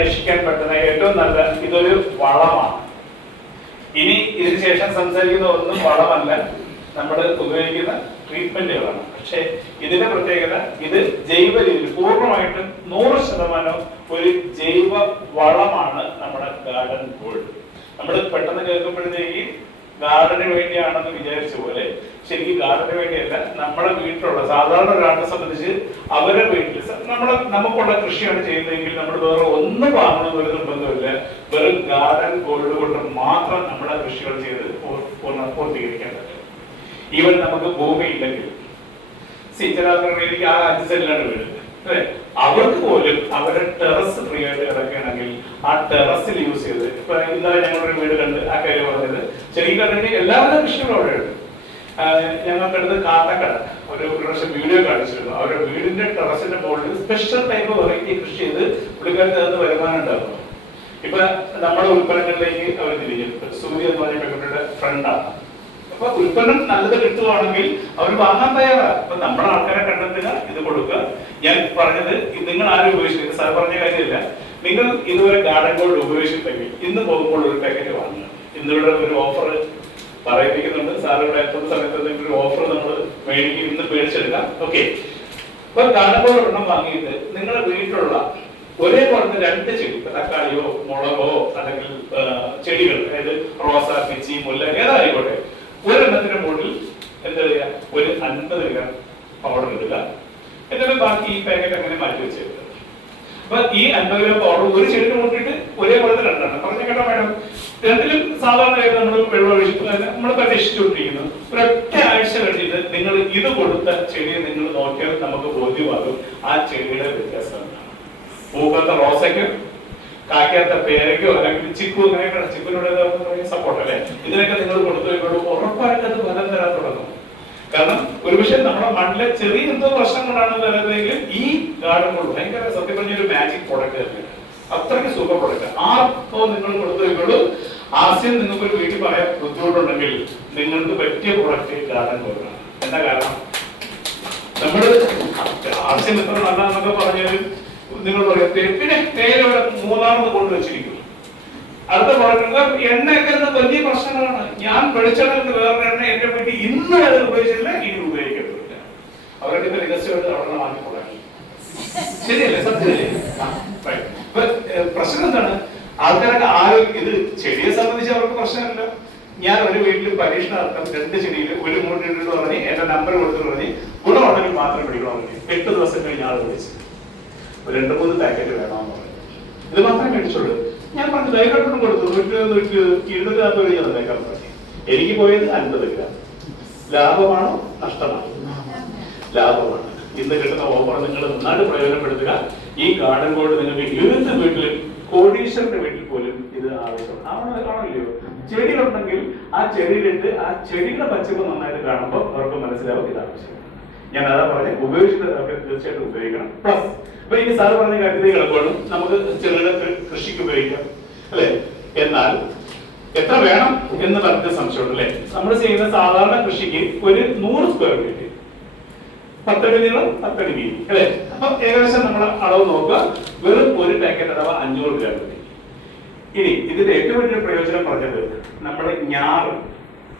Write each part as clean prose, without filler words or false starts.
രക്ഷിക്കാൻ പറ്റുന്ന ഏറ്റവും നല്ല ഇതൊരു വളമാണ്. ഇനി ഇതിന് ശേഷം സംസാരിക്കുന്ന ഒന്നും വളമല്ല, നമ്മൾ ഉപയോഗിക്കുന്ന ട്രീറ്റ്മെന്റുകളാണ്. പക്ഷെ ഇതിന്റെ പ്രത്യേകത ഇത് ജൈവ രീതിയിൽ പൂർണ്ണമായിട്ടും 100% ഒരു ജൈവ വളമാണ് നമ്മുടെ ഗാർഡൻ ഗോൾഡ്. നമ്മൾ പെട്ടെന്ന് കേൾക്കുമ്പോഴത്തേക്ക് ഗാർഡന് വേണ്ടിയാണെന്ന് വിചാരിച്ച പോലെ ശരിക്കും ഗാർഡന് വേണ്ടിയല്ല, നമ്മുടെ വീട്ടിലുള്ള സാധാരണ ഒരാളെ സംബന്ധിച്ച് അവരുടെ വീട്ടിൽ നമുക്കുള്ള കൃഷിയാണ് ചെയ്യുന്നതെങ്കിൽ നമ്മൾ വേറെ ഒന്നും വാങ്ങണമെന്ന് ഒരു നിർബന്ധമില്ല. വെറും ഗാർഡൻ ഗോൾഡ് കൊണ്ട് മാത്രം നമ്മുടെ കൃഷികൾ ചെയ്ത് പൂർത്തീകരിക്കാൻ പറ്റും. ഈവൻ നമുക്ക് ഭൂമി ഇല്ലെങ്കിൽ ചില ആൾക്കാർക്ക് ആ 5 സെന്റിലാണ് വീട് അല്ലെ, അവർക്ക് പോലും അവരുടെ ടെറസ് ഫ്രീ ആയിട്ട് കിടക്കുകയാണെങ്കിൽ ആ ടെറസിൽ യൂസ് ചെയ്ത്, ഇപ്പൊ ഇന്നലെ ഞങ്ങളൊരു വീട് കണ്ട് ആ കാര്യം പറഞ്ഞത് ചെറിയ കടലിൽ എല്ലാവരുടെ കൃഷികളും അവിടെ ഉണ്ട്. ഞങ്ങൾക്കടുത്ത് കാട്ടക്കട ഒരു പ്രാവശ്യം വീഡിയോ കാണിച്ചിരുന്നു. അവരുടെ വീടിന്റെ ടെറസിന്റെ മുകളിൽ സ്പെഷ്യൽ ടൈപ്പ് വെറൈറ്റി കൃഷി ചെയ്ത് പുള്ളിക്കാരത്ത് നിന്ന് വരുമാനം ഉണ്ടാകുന്നു. ഇപ്പൊ നമ്മുടെ ഉൽപ്പന്നങ്ങളിലേക്ക് അവർ തിരിഞ്ഞു. സൂര്യ എന്ന് പറഞ്ഞ പെൺകുട്ടിയുടെ ഫ്രണ്ടാണ്. അപ്പൊ ഉൽപ്പന്നം നല്ലത് കിട്ടുവാണെങ്കിൽ അവർ വാങ്ങാൻ തയ്യാറാണ്. അപ്പൊ നമ്മുടെ ആൾക്കാരെ കണ്ടെത്തുക, ഇത് കൊടുക്കുക. ഞാൻ പറഞ്ഞത് നിങ്ങൾ ആരും ഉപയോഗിച്ചില്ല, സാർ പറഞ്ഞ കാര്യമില്ല. നിങ്ങൾ ഇതുവരെ ഗാർഡൻ ഗോൾഡ് ഉപയോഗിച്ചിട്ടുണ്ടെങ്കിൽ ഇന്ന് പോകുമ്പോൾ ഒരു പാക്കറ്റ് വാങ്ങുക. ഇന്നിവിടെ ഒരു ഓഫർ പറയിപ്പിക്കുന്നുണ്ട്. സാറിവിടെ എത്തുന്ന സമയത്ത് എന്തെങ്കിലും ഒരു ഓഫർ നമ്മൾ മേടിക്കും, ഇന്ന് മേടിച്ചെടുക്കാം. ഓക്കെ, അപ്പൊ ഗാർഡൻ ഗോൾഡ് ഒരെണ്ണം വാങ്ങിയിട്ട് നിങ്ങളുടെ വീട്ടിലുള്ള ഒരേ പോലത്തെ 2 ചെടി, തക്കാളിയോ മുളകോ അല്ലെങ്കിൽ ചെടികൾ, അതായത് റോസ, പിച്ചി, മുല്ല ഏതായിക്കോട്ടെ, ഒരെണ്ണത്തിന്റെ മുകളിൽ എന്താ പറയുക, ഒരു 50 ഗ്രാം പൗഡർ ഇടുക. എന്നിട്ട് ബാക്കി ഈ പാക്കറ്റ് അങ്ങനെ മാറ്റി വെച്ചേക്കുക. അപ്പൊ ഈ 50 ഗ്രാം പൗഡർ ഒരു ചെടിയുടെ മുട്ടിട്ട് ഒരേപോലത്തെ 2 എണ്ണം പറഞ്ഞ കേട്ടോ മാഡം. രണ്ടിലും സാധാരണ നമ്മൾ വെള്ളം ഒഴിച്ച് നമ്മൾ പരീക്ഷിച്ചുകൊണ്ടിരിക്കുന്നു. ഒരൊറ്റ ആഴ്ച കഴിഞ്ഞിട്ട് നിങ്ങൾ ഇത് കൊടുത്ത ചെടിയെ നിങ്ങൾ നോക്കിയാൽ നമുക്ക് ബോധ്യമാകും ആ ചെടിയുടെ വ്യത്യാസം എന്താണ്. പൂക്കാത്ത റോസയ്ക്കും കാക്കാത്ത പേരയ്ക്കോ അല്ലെങ്കിൽ ചിക്കു, അങ്ങനെയൊക്കെ ചിക്കുനോട് സപ്പോർട്ട് അല്ലെ, ഇതിനൊക്കെ നിങ്ങൾ കൊടുത്തു കഴിയുമ്പോൾ ഉറപ്പായിട്ട് അത് ഫലം തരാൻ തുടങ്ങും. കാരണം ഒരുപക്ഷെ നമ്മുടെ മണ്ണിലെ ചെറിയ എന്തോ പ്രശ്നങ്ങളാണ് വരുന്നതെങ്കിലും ഈ ഗാർഡൻ ഗോൾഡ് ഭയങ്കര സത്യം പറഞ്ഞ ഒരു മാജിക് പ്രോഡക്റ്റ് തന്നെയാണ്. അത്രയ്ക്ക് സൂപ്പർ പ്രോഡക്റ്റ്. ആർക്കോ നിങ്ങൾ കൊടുത്തു കഴിയുള്ളൂ. ആദ്യം നിങ്ങൾക്ക് ഒരു വീട്ടിൽ പറയാൻ ബുദ്ധിമുട്ടുണ്ടെങ്കിൽ നിങ്ങൾക്ക് പറ്റിയ പ്രോഡക്റ്റ് ഗാർഡൻ ഗോൾഡാണ്. എന്താ കാരണം? നമ്മള് ആദ്യം എത്ര നല്ലതെന്നൊക്കെ പറഞ്ഞാലും നിങ്ങൾ പറയാം പിന്നെ നേരെ ഇവിടെ 3ാമത് കൊണ്ടുവച്ചിരിക്കും. അടുത്ത പ്രോഡക്റ്റ് എണ്ണയൊക്കെ വലിയ പ്രശ്നങ്ങളാണ്. ഞാൻ വെളിച്ചെണ്ണ വേറെ എണ്ണ എന്റെ വീട്ടിൽ ഇന്ന് വരെ ഉപയോഗിച്ചില്ല, ഇനി ഉപയോഗിക്കത്തില്ല. അവരുടെ ഇപ്പൊ രഹസ്യമായിട്ട് അവിടെ വാങ്ങിക്കൊള്ളാം. ശരിയല്ലേ? സത്യല്ലേ? പ്രശ്നം എന്താണ്? ആൾക്കാരൊക്കെ ആരോഗ്യം, ഇത് ചെടിയെ സംബന്ധിച്ച് അവർക്ക് പ്രശ്നമില്ല. ഞാൻ ഒരു വീട്ടിൽ പരീക്ഷണാർത്ഥം 2 ചെടിയിൽ ഒരു മൂട്ടിട്ട് പറഞ്ഞ് എന്റെ നമ്പർ കൊടുത്തിട്ട് പറഞ്ഞ് ഗുണമുണ്ടെങ്കിൽ മാത്രം പിടിക്കണം. 8 ദിവസം കഴിഞ്ഞ് ആൾ വിളിച്ചു 2-3 പാക്കറ്റ് വേണമെന്ന് പറഞ്ഞു. ഇത് മാത്രമേ മേടിച്ചുള്ളൂ. ഞാൻ പറഞ്ഞു ധൈര്യമായിട്ടും കൊടുത്തു. 240 ഞാൻ തന്നേക്കാൻ പറഞ്ഞു. എനിക്ക് പോയത് 50 ഗ്രാം. ലാഭമാണോ നഷ്ടമാണോ? ലാഭമാണ്. ഇന്ന് കിട്ടുന്ന ഓഫർ നിങ്ങൾ നന്നായിട്ട് പ്രയോജനപ്പെടുത്തുക. ഈ ഗാർഡൻ ഗോൾഡ് നിങ്ങൾക്ക് ഏത് വീട്ടിലും, കോടീശ്വരന്റെ വീട്ടിൽ പോലും ഇത് ആണല്ലോ. ചെടികളുണ്ടെങ്കിൽ ആ ചെടിയിലിട്ട് ആ ചെടിയുടെ പച്ചപ്പ് നന്നായിട്ട് കാണുമ്പോൾ അവർക്ക് മനസ്സിലാവും ഇത് ആവശ്യമാണ്. ഞാൻ അതാ പറഞ്ഞ ഉപയോഗിച്ചിട്ട് തീർച്ചയായിട്ടും ഉപയോഗിക്കണം. പ്ലസ് ഇപ്പൊ ഈ സാറ് പറഞ്ഞ കാര്യത്തിൽ എളുപ്പമാണ്, നമുക്ക് ചെറുകിട കൃഷിക്ക് ഉപയോഗിക്കാം അല്ലെ. എന്നാൽ എത്ര വേണം എന്ന് പറഞ്ഞ സംശയമുണ്ട് അല്ലെ. നമ്മൾ ചെയ്യുന്ന സാധാരണ കൃഷിക്ക് ഒരു 100 സ്ക്വയർ ഫീറ്റ് 10 അടി നീളം 10 അടി വീതി അല്ലെ. അപ്പൊ ഏകദേശം നമ്മൾ അളവ് നോക്കുക. വെറും ഒരു പാക്കറ്റ് അഥവാ 500 ഗ്രാം മതി. ഇനി ഇതിന്റെ ഏറ്റവും വലിയ പ്രയോജനം പറഞ്ഞത് നമ്മൾ ഞാറ്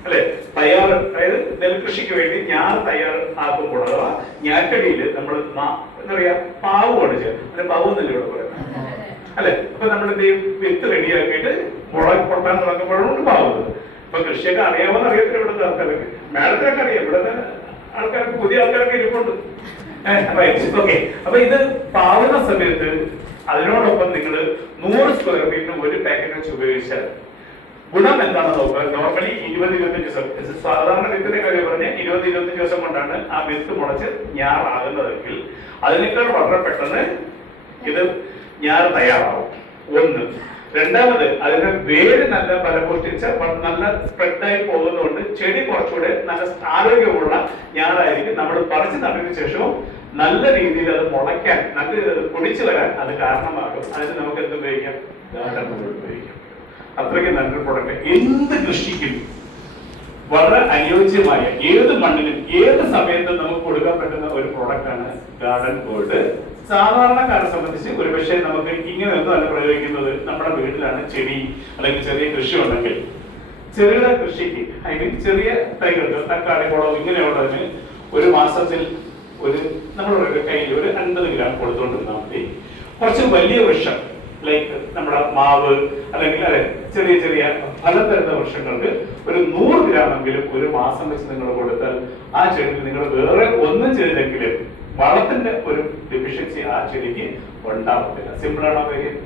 അല്ലെ തയ്യാറ്, അതായത് നെൽകൃഷിക്ക് വേണ്ടി ഞാറ് തയ്യാറാക്കുമ്പോൾ അഥവാ ഞാറ്റടിയിൽ നമ്മൾ എന്താ പറയാ പാവുമാണ് ചേർന്ന്, പാവ് എന്നല്ലേ ഇവിടെ പറയുന്നത് അല്ലെ. അപ്പൊ നമ്മൾ എന്ത് ചെയ്യും, വിത്ത് റെഡിയാക്കിയിട്ട് മുളക് പൊട്ടാൻ തുടങ്ങുമ്പോഴാണ് പാവുന്നത്. ഇപ്പൊ കൃഷിയൊക്കെ അറിയാമെന്ന് അറിയത്തില്ല ഇവിടുത്തെ ആൾക്കാർക്ക്. മാഡത്തിനൊക്കെ അറിയാം, ഇവിടുത്തെ ആൾക്കാർക്ക് പുതിയ ആൾക്കാരൊക്കെ ഇരിപ്പുണ്ട്. ഓക്കെ, അപ്പൊ ഇത് പാവുന്ന സമയത്ത് അതിനോടൊപ്പം നിങ്ങൾ 100 സ്ക്വയർ ഫീറ്റിന് ഒരു പാക്കറ്റ് വെച്ച് ഉപയോഗിച്ചാൽ ഗുണം എന്താണെന്ന് നോക്കുക. നോർമലി 20-25 ദിവസം, സാധാരണ വിത്തിന്റെ കാര്യം പറഞ്ഞ് 20-25 ദിവസം കൊണ്ടാണ് ആ വിത്ത് മുളച്ച് ഞാറാകുന്നതെങ്കിൽ അതിനേക്കാൾ വളരെ പെട്ടെന്ന് ഇത് ഞാറ് തയ്യാറാവും. ഒന്ന്. രണ്ടാമത് അതിന്റെ വേര് നല്ല ഫലപുഷ്ടിച്ച നല്ല സ്പ്രെഡായി പോകുന്നതുകൊണ്ട് ചെടി കുറച്ചുകൂടെ നല്ല ആരോഗ്യമുള്ള ഞാറായിരിക്കും. നമ്മൾ പറിച്ചു നട്ടതിന് ശേഷവും നല്ല രീതിയിൽ അത് മുളയ്ക്കാൻ, നല്ല പൊടിച്ചു വരാൻ അത് കാരണമാകും. അതിന് നമുക്ക് എന്ത് ഉപയോഗിക്കാം? ഗാർഡൻ ഗോൾഡ് ഉപയോഗിക്കാം. അത്രയ്ക്ക് നല്ലൊരു പ്രൊഡക്റ്റ്. എന്ത് കൃഷിക്കും വളരെ അനുയോജ്യമായ, ഏത് മണ്ണിനും ഏത് സമയത്തും നമുക്ക് കൊടുക്കാൻ പറ്റുന്ന ഒരു പ്രൊഡക്റ്റാണ് ഗാർഡൻ ഗോൾഡ്. സാധാരണക്കാരെ സംബന്ധിച്ച് ഒരുപക്ഷെ നമുക്ക് ഇങ്ങനെയൊന്നും അല്ല പ്രയോഗിക്കുന്നത്. നമ്മുടെ വീട്ടിലാണ് ചെടി അല്ലെങ്കിൽ ചെറിയ കൃഷി ഉണ്ടെങ്കിൽ ചെറുകിട കൃഷിക്ക് ഐ മീൻ ചെറിയ തൈകൾക്ക് തക്കാളി കുളം ഇങ്ങനെയുള്ളതിന് ഒരു മാസത്തിൽ നമ്മളുടെ കയ്യിൽ ഒരു 50 ഗ്രാം കൊടുത്തുകൊണ്ടിരുന്നാൽ മതി. കുറച്ച് വലിയ വൃക്ഷം ലൈക്ക് നമ്മുടെ മാവ് അല്ലെങ്കിൽ ചെറിയ ചെറിയ ഫലം തരുന്ന വൃക്ഷങ്ങൾക്ക് ഒരു 100 ഗ്രാം എങ്കിലും ഒരു മാസം വെച്ച് നിങ്ങൾ കൊടുത്താൽ ആ ചെടിയിൽ നിങ്ങൾ വേറെ ഒന്നും ചെയ്തില്ലെങ്കിലും വളത്തിന്റെ ഒരു ഡെഫിഷ്യൻസി ആ ചെടിക്ക് ഉണ്ടാവത്തില്ല. സിമ്പിൾ ആണോ കാര്യം?